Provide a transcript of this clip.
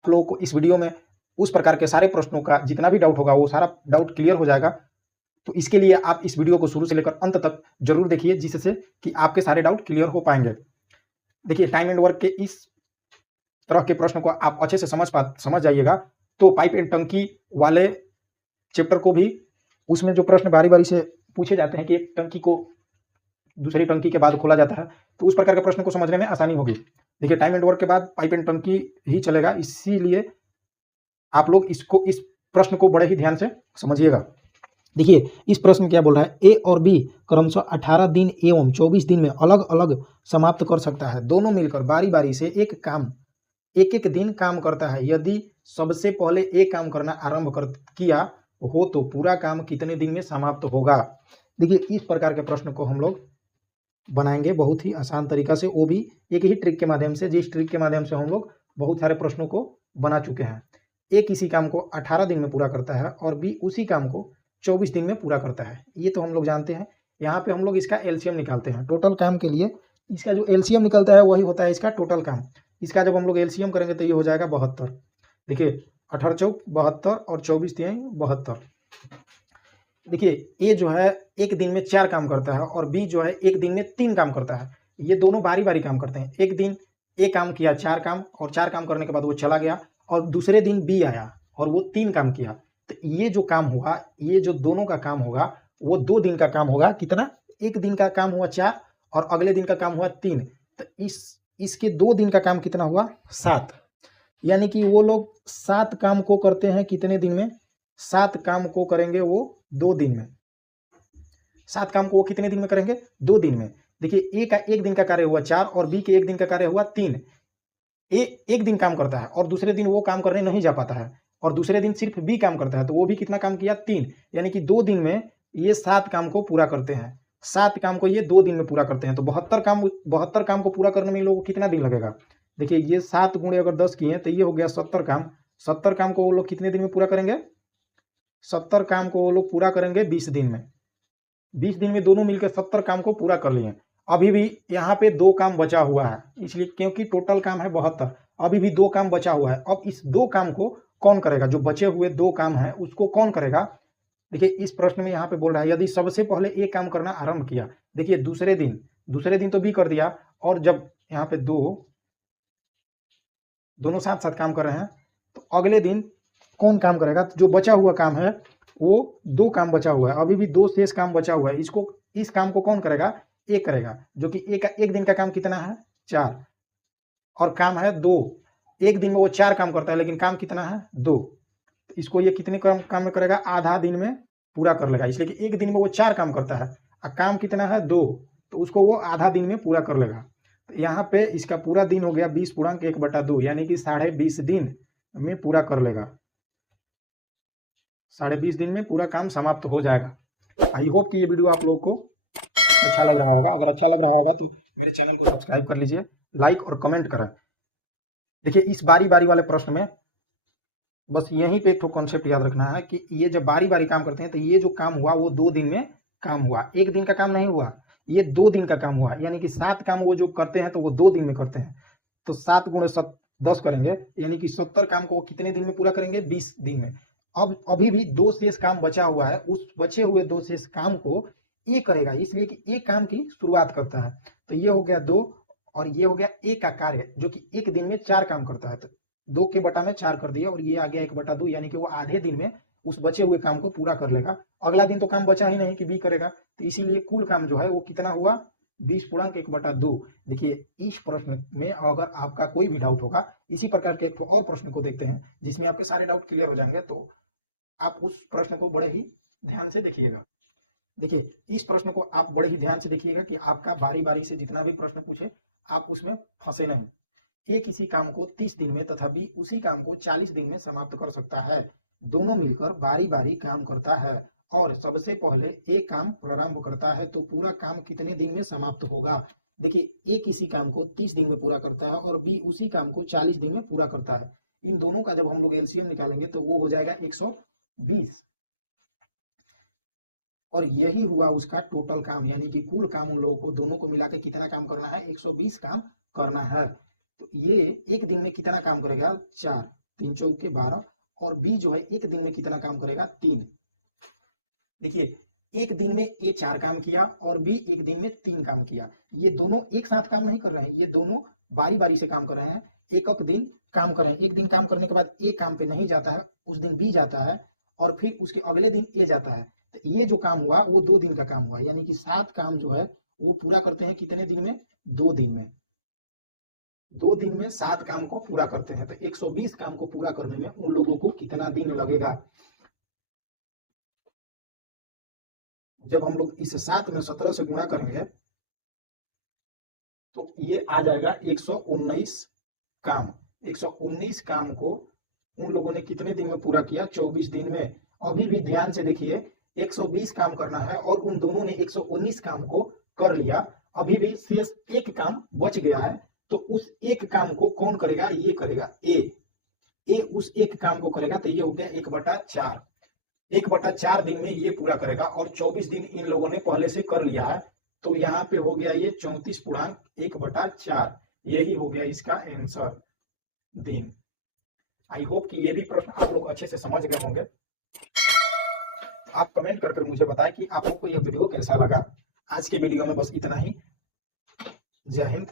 आप लोगों को इस वीडियो में उस प्रकार के सारे प्रश्नों का जितना भी डाउट होगा वो सारा डाउट क्लियर हो जाएगा। तो इसके लिए आप इस वीडियो को शुरू से लेकर अंत तक जरूर देखिए, जिससे कि आपके सारे डाउट क्लियर हो पाएंगे। देखिए, टाइम एंड वर्क के इस तरह के प्रश्न को आप अच्छे से समझ जाइएगा तो पाइप एंड टंकी वाले चैप्टर को भी, उसमें जो प्रश्न बारी बारी से पूछे जाते हैं कि एक टंकी को दूसरी टंकी के बाद खोला जाता है, तो उस प्रकार के प्रश्न को समझने में आसानी होगी। देखिए, टाइम एंड वर्क के बाद पाइप एंड टंकी ही चलेगा, इसीलिए आप लोग इस प्रश्न को बड़े ही ध्यान से समझिएगा। देखिए, इस प्रश्न क्या बोल रहा है, ए और बी क्रमशः 18 दिन एवं 24 दिन में अलग अलग समाप्त कर सकता है। दोनों मिलकर बारी बारी से एक एक दिन काम करता है। यदि सबसे पहले एक काम करना आरंभ किया हो तो पूरा काम कितने दिन में समाप्त होगा। देखिए, इस प्रकार के प्रश्न को हम लोग बनाएंगे बहुत ही आसान तरीका से, वो भी एक ही ट्रिक के माध्यम से, जिस ट्रिक के माध्यम से हम लोग बहुत सारे प्रश्नों को बना चुके हैं। ए किसी काम को 18 दिन में पूरा करता है और बी उसी काम को 24 दिन में पूरा करता है, ये तो हम लोग जानते हैं। यहाँ पे हम लोग इसका एलसीएम निकालते हैं। टोटल काम के लिए इसका जो एलसीएम निकलता है वही होता है इसका टोटल काम। इसका जब हम लोग एलसीएम करेंगे तो ये हो जाएगा 72। देखिए, 18 चौक 72 और 24 तिहाई 72। देखिए, ए जो है एक दिन में 4 काम करता है और बी जो है एक दिन में 3 काम करता है। ये दोनों बारी बारी काम करते हैं। एक दिन ए काम किया 4 काम, और 4 काम करने के बाद वो चला गया, और दूसरे दिन बी आया और वो 3 काम किया। तो ये जो काम होगा, ये जो दोनों का काम होगा वो 2 दिन का काम होगा। कितना? एक दिन का काम हुआ 4 और अगले दिन का काम हुआ 3। तो इसके 2 दिन का काम कितना हुआ? 7। यानी कि वो लोग 7 काम को करते हैं कितने दिन में? 7 काम को करेंगे वो 2 दिन में। 7 काम को वो कितने दिन में करेंगे? 2 दिन में। देखिए, ए का एक दिन का कार्य हुआ 4 और बी के एक दिन का कार्य हुआ 3। ए एक दिन काम करता है और दूसरे दिन वो काम करने नहीं जा पाता है, और दूसरे दिन सिर्फ बी काम करता है, तो वो भी कितना काम किया? 3। यानी कि 2 दिन में ये 7 काम को पूरा करते हैं। 7 काम को ये 2 दिन में पूरा करते हैं। तो 72 काम को पूरा करने में इन लोगों को कितना दिन लगेगा? देखिए, ये 7 गुणे अगर 10 किए तो ये हो गया 70 काम। 70 काम को वो लोग कितने दिन में पूरा करेंगे? 70 काम को वो लोग पूरा करेंगे 20 दिन में। 20 दिन में दोनों मिलकर 70 काम को पूरा कर लिए। अभी भी यहाँ पे 2 काम बचा हुआ है, इसलिए क्योंकि टोटल काम है 72, अभी भी 2 काम बचा हुआ है। अब इस 2 काम को कौन करेगा? जो बचे हुए 2 काम है उसको कौन करेगा? देखिए, इस प्रश्न में यहाँ पे बोल रहा है यदि सबसे पहले एक काम करना आरंभ किया। देखिए, दूसरे दिन तो भी कर दिया, और जब यहाँ पे दोनों साथ साथ काम कर रहे हैं तो अगले दिन कौन काम करेगा? जो बचा हुआ काम है वो 2 काम बचा हुआ है, अभी भी 2 शेष काम बचा हुआ है। इस काम को कौन करेगा? एक करेगा, जो कि एक दिन का काम कितना है? 4, और काम है 2। एक दिन में वो 4 काम करता है, लेकिन काम कितना है? 2। तो इसको ये कितने काम में करेगा? आधा दिन में पूरा कर लेगा, इसलिए कि एक दिन में वो 4 काम करता है और काम कितना है? 2। तो उसको वो आधा दिन में पूरा कर लेगा। तो यहाँ पे इसका पूरा दिन हो गया 20/1/2, यानी कि 20.5 दिन में पूरा कर लेगा। 20.5 दिन में पूरा काम समाप्त हो जाएगा। आई होप कि ये वीडियो आप लोगों को अच्छा लग रहा होगा। अगर अच्छा लग रहा होगा तो मेरे चैनल को सब्सक्राइब कर लीजिए, लाइक और कमेंट करें। देखिए, इस बारी बारी वाले प्रश्न में बस यहीं पे एक कॉन्सेप्ट याद रखना है कि ये जब बारी बारी काम करते हैं तो ये जो काम हुआ वो 2 दिन में काम हुआ, एक दिन का काम नहीं हुआ, ये 2 दिन का काम हुआ। यानी कि 7 काम वो जो करते हैं तो वो 2 दिन में करते हैं। तो 7 गुणे 10 करेंगे, यानी कि 70 काम को वो कितने दिन में पूरा करेंगे? 20 दिन में। अब अभी भी 2 शेष काम बचा हुआ है, उस बचे हुए 2 शेष काम को ये करेगा, इसलिए कि एक काम की शुरुआत करता है। तो ये हो गया 2, और ये हो गया एक का कार्य, जो कि एक दिन में 4 काम करता है। तो 2 के बटा में 4 कर दिया, और ये आ गया 1/2, यानी कि वो आधे दिन में उस बचे हुए काम को पूरा कर लेगा। अगला दिन तो काम बचा ही नहीं कि बी करेगा, तो इसीलिए कुल काम जो है वो कितना हुआ? 20/1/2। देखिए, इस प्रश्न में अगर आपका कोई भी डाउट होगा, इसी प्रकार के एक और प्रश्न को देखते हैं जिसमें आपके सारे डाउट क्लियर हो जाएंगे, तो आप उस प्रश्न को बड़े ही ध्यान से देखिएगा। देखिए, इस प्रश्न को आप बड़े ही ध्यान से देखिएगा कि आपका बारी बारी से जितना भी प्रश्न पूछे आप उसमें फंसे नहीं। ए किसी काम को 30 दिन में तथा बी उसी काम को 40 दिन में समाप्त कर सकता है। दोनों मिलकर बारी बारी काम करता है और सबसे पहले ए काम प्रारंभ करता है तो पूरा काम कितने दिन में समाप्त होगा। देखिए, ए किसी काम को 30 दिन में पूरा करता है और बी उसी काम को 40 दिन में पूरा करता है। इन दोनों का जब हम लोग एलसीएम निकालेंगे तो वो हो जाएगा 120, और यही हुआ उसका टोटल काम, यानी कि कुल काम उन लोगों को दोनों को मिला के कितना काम करना है? 120 काम करना है। तो ये एक दिन में कितना काम करेगा? 4। 3 चौके 12, और बी जो है एक दिन में कितना काम करेगा, 3। देखिए एक दिन में ए 4 काम किया और बी एक दिन में 3 काम किया। ये दोनों एक साथ काम नहीं कर रहे हैं, ये दोनों बारी बारी से काम कर रहे हैं, एक एक दिन काम कर रहे हैं। एक दिन काम करने के बाद ए काम पे नहीं जाता है, उस दिन बी जाता है, और फिर उसके अगले दिन ए जाता है। तो ये जो काम हुआ वो 2 दिन का काम हुआ, यानी कि 7 काम जो है वो पूरा करते हैं कितने दिन में, 2 दिन में। 2 दिन में 7 काम को पूरा करते हैं। तो 120 काम को पूरा करने में उन लोगों को कितना दिन लगेगा। जब हम लोग इस 7 में 17 से गुणा करेंगे तो ये आ जाएगा 119 काम। 119 काम को उन लोगों ने कितने दिन में पूरा किया, 24 दिन में। अभी भी ध्यान से देखिए, 120 काम करना है और उन दोनों ने 119 काम को कर लिया, अभी भी शेष एक काम बच गया है। तो उस एक काम को कौन करेगा, ये करेगा ए उस एक काम को करेगा। तो ये हो गया 1/4। 1/4 दिन में ये पूरा करेगा, और 24 दिन इन लोगों ने पहले से कर लिया है। तो यहाँ पे हो गया ये 34.1/4। यही हो गया इसका आंसर, दिन। आई होप कि ये भी प्रश्न आप लोग अच्छे से समझ गए होंगे। आप कमेंट कर मुझे बताएं कि आप लोग को यह वीडियो कैसा लगा। आज के वीडियो में बस इतना ही। जय हिंद।